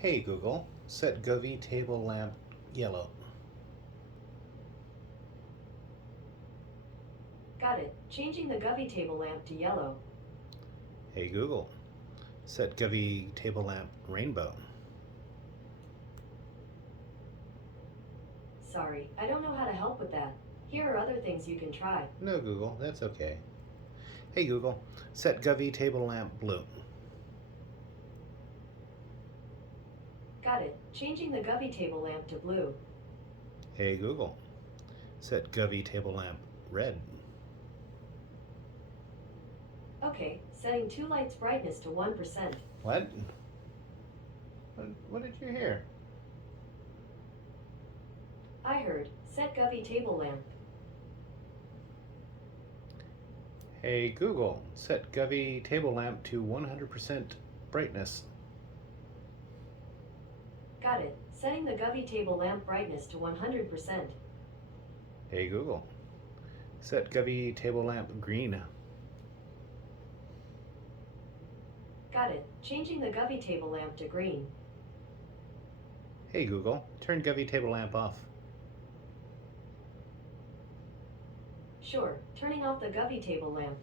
Hey Google, set Govee table lamp yellow. Got it. Changing the Govee table lamp to yellow. Hey Google, set Govee table lamp rainbow. Sorry, I don't know how to help with that. Here are other things you can try. No Google, that's okay. Hey Google, set Govee table lamp blue. Got it. Changing the Govee table lamp to blue. Hey Google, set Govee table lamp red. Okay, setting two lights brightness to 1%. What? What did you hear? I heard, set Govee table lamp. Hey Google, set Govee table lamp to 100% brightness. Got it. Setting the Govee table lamp brightness to 100%. Hey Google, set Govee table lamp green. Got it. Changing the Govee table lamp to green. Hey Google, turn Govee table lamp off. Sure, turning off the Govee table lamp.